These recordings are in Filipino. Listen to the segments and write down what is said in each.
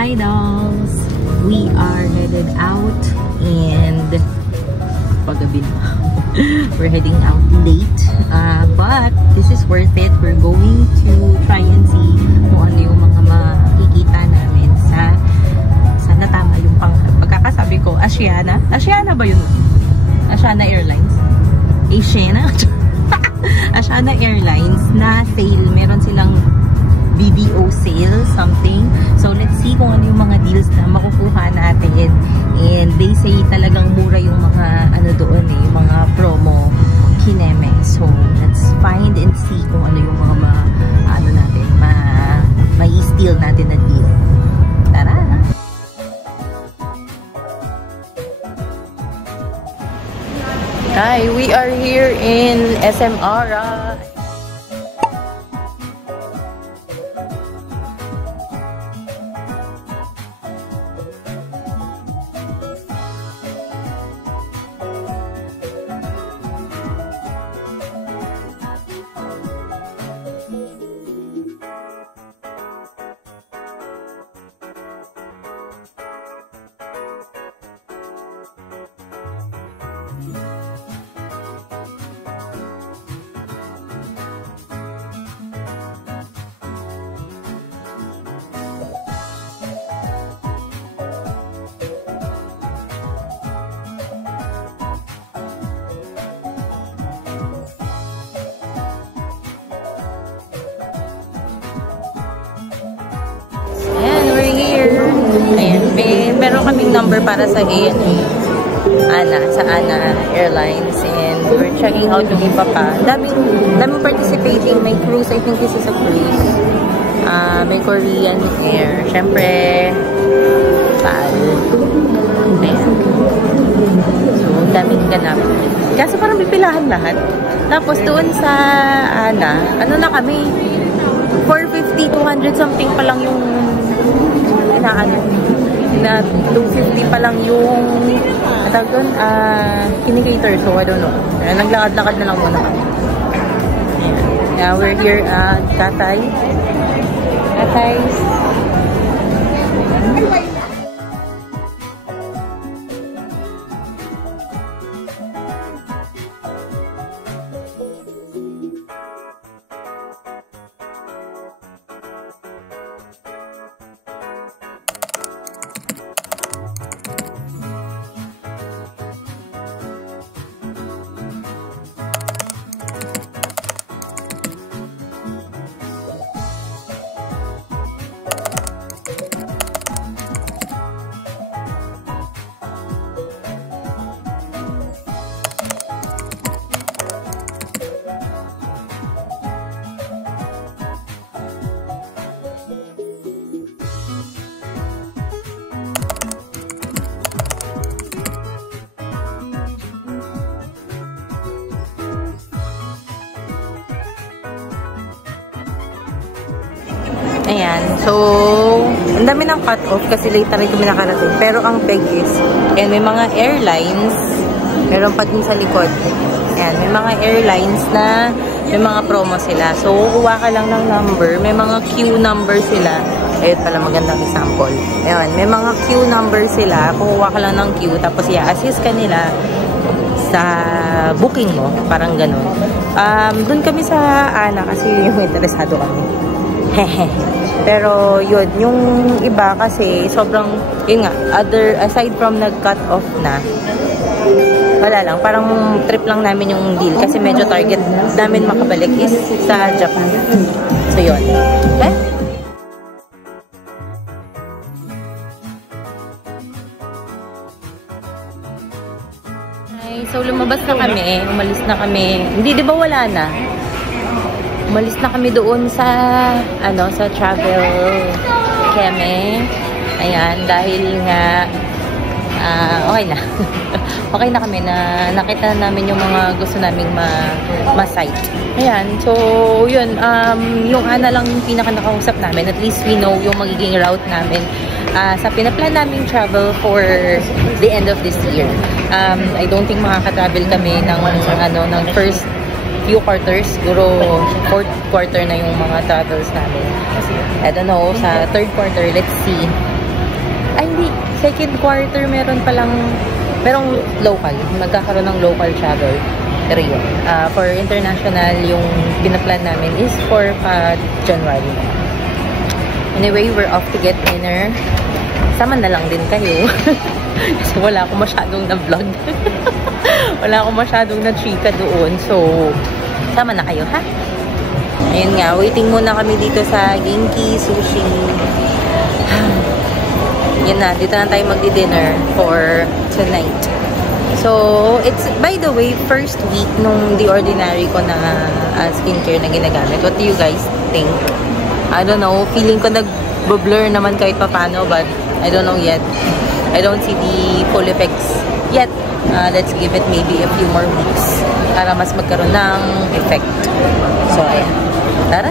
idols! We are headed out and pagabi na. We're heading out late, but this is worth it. We're going to try and see kung ano yung mga makikita namin sa sana tama yung pagkakasabi ko, Asiana? Asiana ba yun? Asiana Airlines? Asiana? Asiana Airlines na sale. Meron silang BDO sale, something. So, let's see kung ano yung mga deals na makukuha natin. And they say talagang mura yung mga ano doon eh, yung mga promo kineme. So, let's find and see kung ano yung mga ano natin, ma-steal natin na deal. Tara! Hi, we are here in SM Ara. Meron kaming number para sa ANA Airlines, and we're checking out yung iba pa. Daming participating. May cruise, I think this is a cruise. May Korean Air. Syempre, PAL. Ayan. So, daming ganap. Kaso parang pipilahan lahat. Tapos doon sa ANA, ano na kami? 450, 200 something pa lang yung na 250 pa lang yung kinikator. So, I don't know. Naglakad-lakad na lang muna kami. Yeah, we're here at Cathay. Cathay. Ayan. So, ang dami ng cut-off kasi late na rin kami nakarating. Pero ang peg is, and may mga airlines, meron pa din sa likod. Ayan, may mga airlines na may mga promo sila. So, kukuha ka lang ng number. May mga queue number sila. Ayun pala, magandang example. Ayan, may mga queue number sila. Kukuha ka lang ng queue. Tapos, i-assist ka nila sa booking mo. Parang ganun. Doon kami sa ANA kasi yung interesado kami. Pero yun, yung iba kasi sobrang, yun nga, aside from nag-cut off na, wala lang, parang trip lang namin yung deal kasi medyo target namin makabalik is sa Japan. So yun. Okay? So lumabas na kami, umalis na kami. Hindi, di ba wala na? Umalis na kami doon sa sa travel keme. Ayan, dahil nga okay na. Okay na kami na nakita namin yung mga gusto naming ma-site. Ayan, so yun, yung ANA lang yung pinaka-nakausap namin. At least we know yung magiging route namin sa pinaplan naming travel for the end of this year. I don't think makaka-travel kami ng first few quarters, siguro fourth quarter na yung mga travels namin. I don't know, sa third quarter, let's see ay hindi, second quarter merong local, magkakaroon ng local travel. Pero yun, for international, yung pinaplan namin is for January. Anyway, we're off to get dinner. Sama na lang din kayo. Kasi wala akong masyadong na-vlog. Wala akong masyadong na-chika doon. So, sama na kayo, ha? Ayun nga, waiting muna kami dito sa Genki Sushi. Yan na, dito na tayo magdi-dinner for tonight. So, it's, by the way, first week nung The Ordinary ko na skincare na ginagamit. What do you guys think? I don't know, feeling ko nag-blur naman kahit papano, but I don't know yet. I don't see the full effects yet. Let's give it maybe a few more weeks para mas magkaroon ng effect. So, ayan. Tara!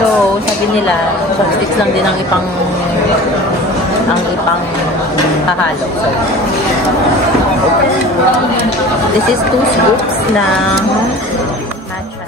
So, sabi nila, chopsticks lang din ang ipang hahalo. So, this is 2 scoops ng matcha.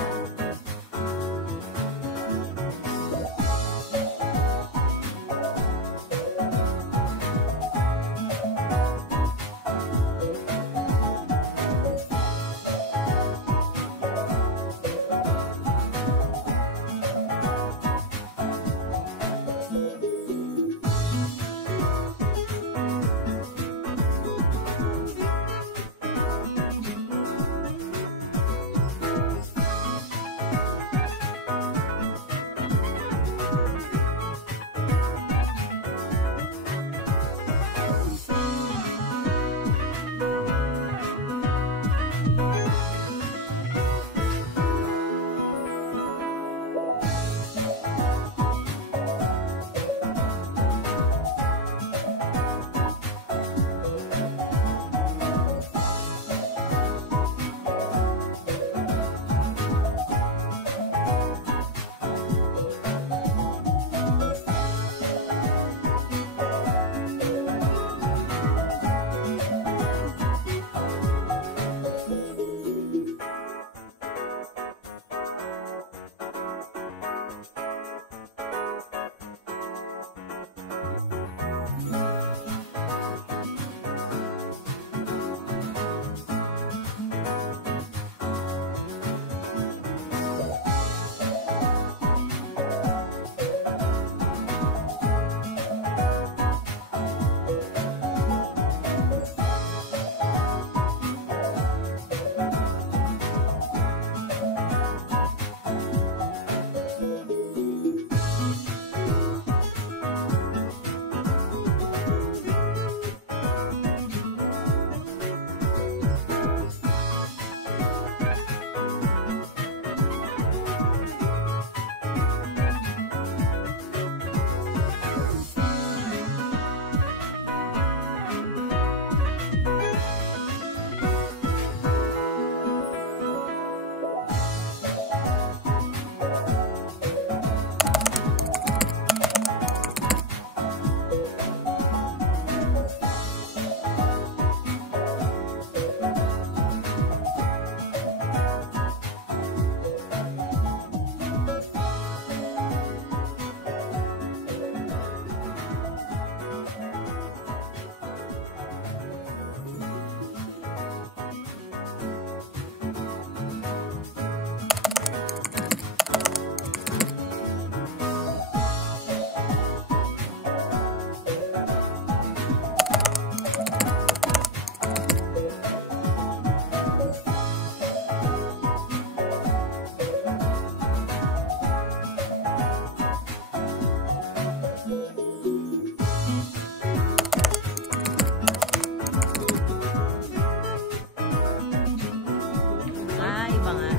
pa nga.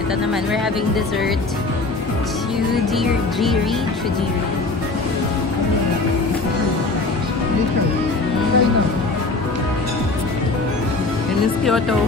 Ito naman, we're having dessert. Chujiri. And this Kyoto.